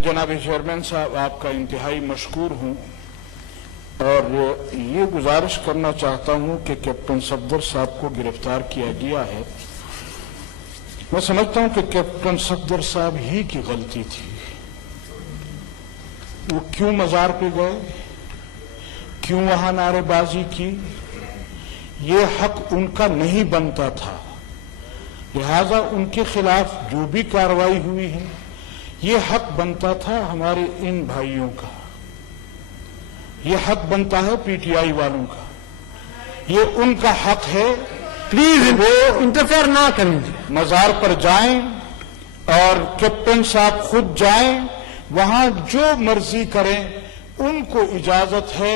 जनाब चेयरमैन साहब, आपका इंतहाई मशकूर हूं और ये गुजारिश करना चाहता हूं कि कैप्टन सफदर साहब को गिरफ्तार किया गया है। मैं समझता हूं कि कैप्टन सफदर साहब ही की गलती थी। वो क्यों मजार पे गए, क्यों वहां नारेबाजी की, ये हक उनका नहीं बनता था। लिहाजा उनके खिलाफ जो भी कार्रवाई हुई है, ये हक बनता था हमारे इन भाइयों का, ये हक बनता है पीटीआई वालों का, ये उनका हक है। प्लीज वो इंटरफेयर ना करें, मजार पर जाएं और कैप्टन साहब खुद जाएं, वहां जो मर्जी करें, उनको इजाजत है।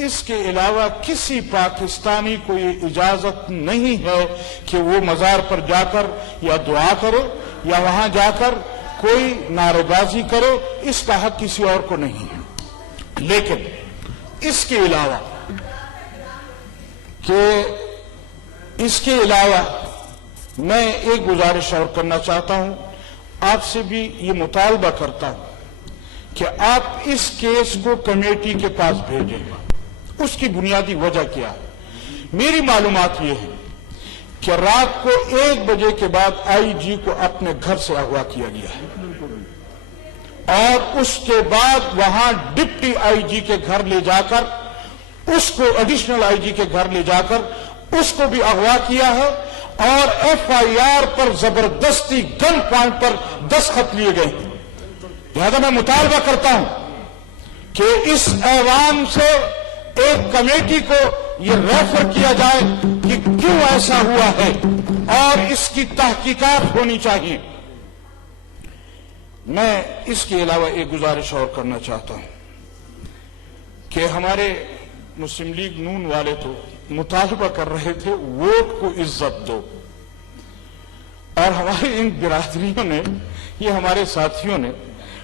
इसके अलावा किसी पाकिस्तानी को ये इजाजत नहीं है कि वो मजार पर जाकर या दुआ करे या वहां जाकर कोई नारेबाजी करे। इसका हक किसी और को नहीं है। लेकिन इसके अलावा मैं एक गुजारिश और करना चाहता हूं, आपसे भी ये मुतालबा करता हूं कि आप इस केस को कमेटी के पास भेजें। उसकी बुनियादी वजह क्या है? मेरी मालूमात ये है कि रात को 1 बजे के बाद आईजी को अपने घर से अगवा किया गया है और उसके बाद वहां डिप्टी आईजी के घर ले जाकर, उसको एडिशनल आईजी के घर ले जाकर उसको भी अगवा किया है और एफआईआर पर जबरदस्ती गन पॉइंट पर दस्तखत लिए गए। लिहाजा मैं मुतालबा करता हूं कि इस ऐवान से एक कमेटी को यह रेफर किया जाए कि क्यों ऐसा हुआ है और इसकी तहकीकात होनी चाहिए। मैं इसके अलावा एक गुजारिश और करना चाहता हूं कि हमारे मुस्लिम लीग नून वाले तो मुतालबा कर रहे थे वोट को इज्जत दो, और हमारे इन बिरादरियों ने, ये हमारे साथियों ने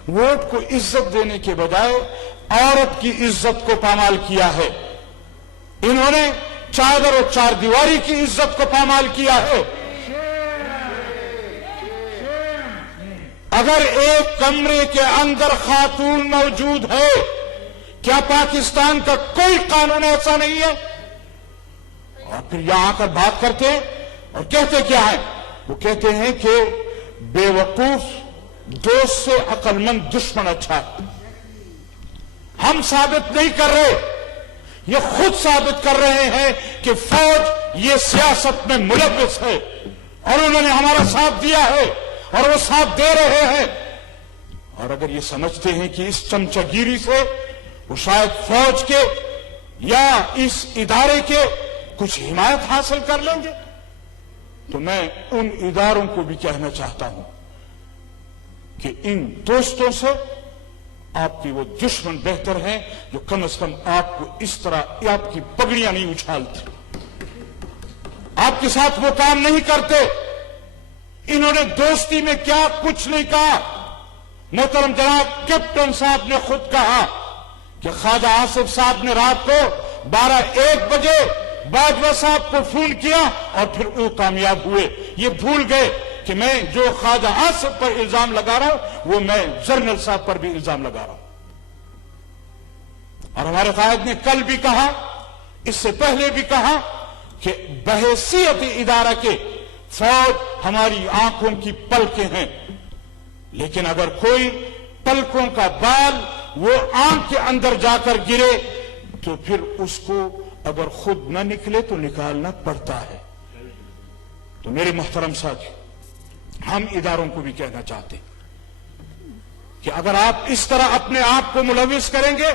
वोट को इज्जत देने के बजाय औरत की इज्जत को पामाल किया है। इन्होंने चादर और चार दीवारी की इज्जत को पामाल किया है। अगर एक कमरे के अंदर खातून मौजूद है, क्या पाकिस्तान का कोई कानून ऐसा नहीं है? और फिर यहां आकर बात करते हैं और कहते क्या है? वो कहते हैं कि बेवकूफ दोस्त से अक्लमंद दुश्मन अच्छा है। हम साबित नहीं कर रहे, ये खुद साबित कर रहे हैं कि फौज ये सियासत में मुलव्विस है और उन्होंने हमारा साथ दिया है और वो साथ दे रहे हैं। और अगर ये समझते हैं कि इस चमचागिरी से वो शायद फौज के या इस इदारे के कुछ हिमायत हासिल कर लेंगे, तो मैं उन इदारों को भी कहना चाहता हूं कि इन दोस्तों से आपकी वो दुश्मन बेहतर हैं जो कम से कम आपको इस तरह आपकी पगड़ियां नहीं उछालते, आपके साथ वो काम नहीं करते। इन्होंने दोस्ती में क्या कुछ नहीं कहा। मोहतरम जनाब कैप्टन साहब ने खुद कहा कि ख्वाजा आसिफ साहब ने रात को 12-1 बजे बाजवा साहब को फोन किया और फिर वो कामयाब हुए। ये भूल गए कि मैं जो ख्वाजा आसिफ पर इल्जाम लगा रहा हूं वो मैं जनरल साहब पर भी इल्जाम लगा रहा हूं। और हमारे कायद ने कल भी कहा, इससे पहले भी कहा कि बहैसियत इदारा के फौज हमारी आंखों की पलकें हैं, लेकिन अगर कोई पलकों का बाल वो आंख के अंदर जाकर गिरे तो फिर उसको अगर खुद न निकले तो निकालना पड़ता है। तो मेरे मोहतरम साथी, हम इदारों को भी कहना चाहते कि अगर आप इस तरह अपने आप को मुलविस करेंगे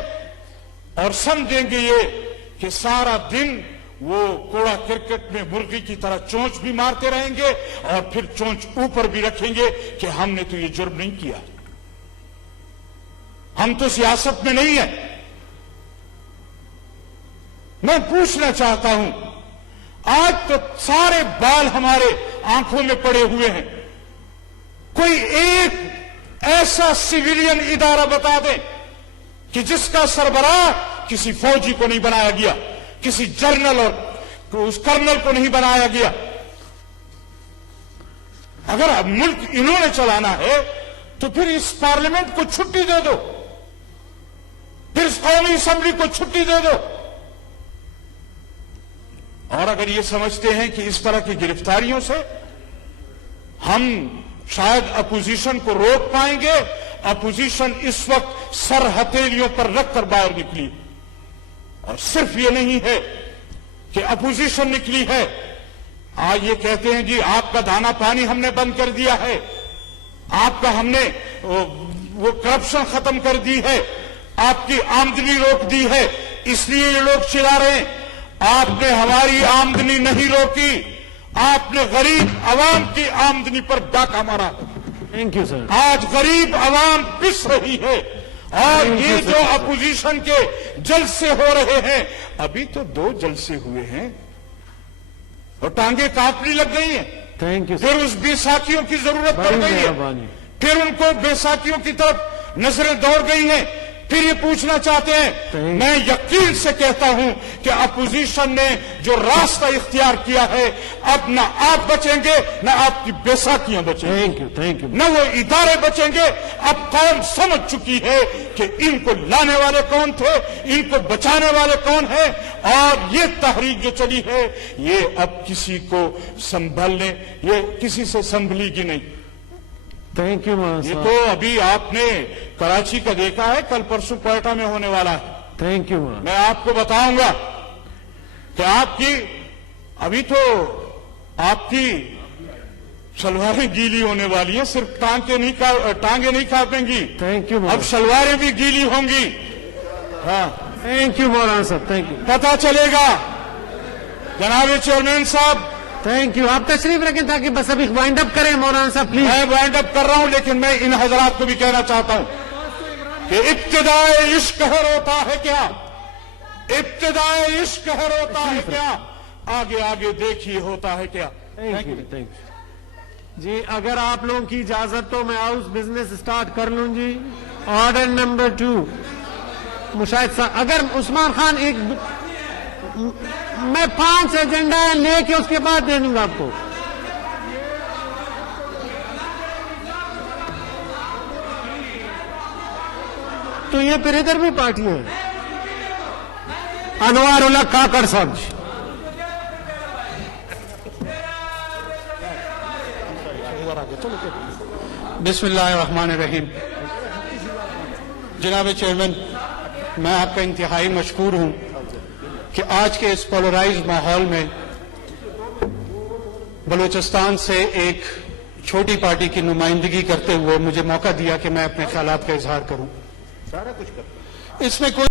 और समझेंगे ये कि सारा दिन वो कोड़ा क्रिकेट में मुर्गी की तरह चोंच भी मारते रहेंगे और फिर चोंच ऊपर भी रखेंगे कि हमने तो ये जुर्म नहीं किया, हम तो सियासत में नहीं है। मैं पूछना चाहता हूं, आज तो सारे बाल हमारे आंखों में पड़े हुए हैं। कोई एक ऐसा सिविलियन इदारा बता दे कि जिसका सरबराह किसी फौजी को नहीं बनाया गया, किसी जनरल और उस कर्नल को नहीं बनाया गया। अगर अब मुल्क इन्होंने चलाना है तो फिर इस पार्लियामेंट को छुट्टी दे दो, फिर इस कौमी असेंबली को छुट्टी दे दो। और अगर ये समझते हैं कि इस तरह की गिरफ्तारियों से हम शायद अपोजिशन को रोक पाएंगे, अपोजिशन इस वक्त सर हथेलियों पर रखकर बाहर निकली। और सिर्फ ये नहीं है कि अपोजिशन निकली है, आज ये कहते हैं जी आपका दाना पानी हमने बंद कर दिया है, आपका हमने वो करप्शन खत्म कर दी है, आपकी आमदनी रोक दी है, इसलिए ये लोग चिल्ला रहे हैं। आपने हमारी आमदनी नहीं रोकी, आपने गरीब आवाम की आमदनी पर डाका मारा। Thank you sir. आज गरीब आवाम पिस रही है। और ये जो अपोजिशन के जलसे हो रहे हैं, अभी तो 2 जलसे हुए हैं और टांगे कांपने लग गई हैं। थैंक यू फिर उस बेसाखियों की जरूरत पड़ गई है, फिर उनको बेसाखियों की तरफ नजरें दौड़ गई हैं। फिर ये पूछना चाहते हैं, मैं यकीन से कहता हूं कि अपोजिशन ने जो रास्ता इख्तियार किया है, अब न आप बचेंगे न आपकी बेसाखियां बचेंगी, थैंक यू न वो इदारे बचेंगे। अब कौन समझ चुकी है कि इनको लाने वाले कौन थे, इनको बचाने वाले कौन है। और ये तहरीक जो चली है, ये अब किसी को संभलने, ये किसी से संभलेगी नहीं। थैंक यू ये तो अभी आपने कराची का देखा है, कल परसों क्वेटा में होने वाला है। Thank you. मैं आपको बताऊंगा कि आपकी अभी तो आपकी सलवारें गीली होने वाली हैं, सिर्फ टांगे नहीं कांपेंगी। Thank you. अब सलवारें भी गीली होंगी। हाँ, थैंक यू मौलाना साहब, थैंक यू। पता चलेगा। जनाब चेयरमैन साहब, थैंक यू। आप तशरीफ रखें ताकि बस अभी वाइंड अप करें मौलाना साहब प्लीज। मैं वाइंड अप कर रहा हूं, लेकिन मैं इन हजरात को भी कहना चाहता हूं कि इब्तिदाए इश्क है रोता है क्या, इब्तिदाए इश्क है रोता है क्या, आगे आगे देखिए होता है क्या। थैंक यू, थैंक यू जी। अगर आप लोगों की इजाजत तो मैं हाउस बिजनेस स्टार्ट कर लूं जी। ऑर्डर नंबर 2 मुशाहिद साहब, अगर उस्मान खान मैं 5 एजेंडा लेके उसके बाद दे दूंगा आपको। तो ये फिर इधर भी पार्टी है। अनवारुल्लाह काकड़ साहब जी। बिस्मिल्लाहिर्रहमानिर्रहीम। जनाब चेयरमैन, मैं आपका इंतहाई मशकूर हूं कि आज के इस पोलराइज्ड माहौल में बलूचिस्तान से एक छोटी पार्टी की नुमाइंदगी करते हुए मुझे मौका दिया कि मैं अपने ख्यालात का इजहार करूं। इसमें कोई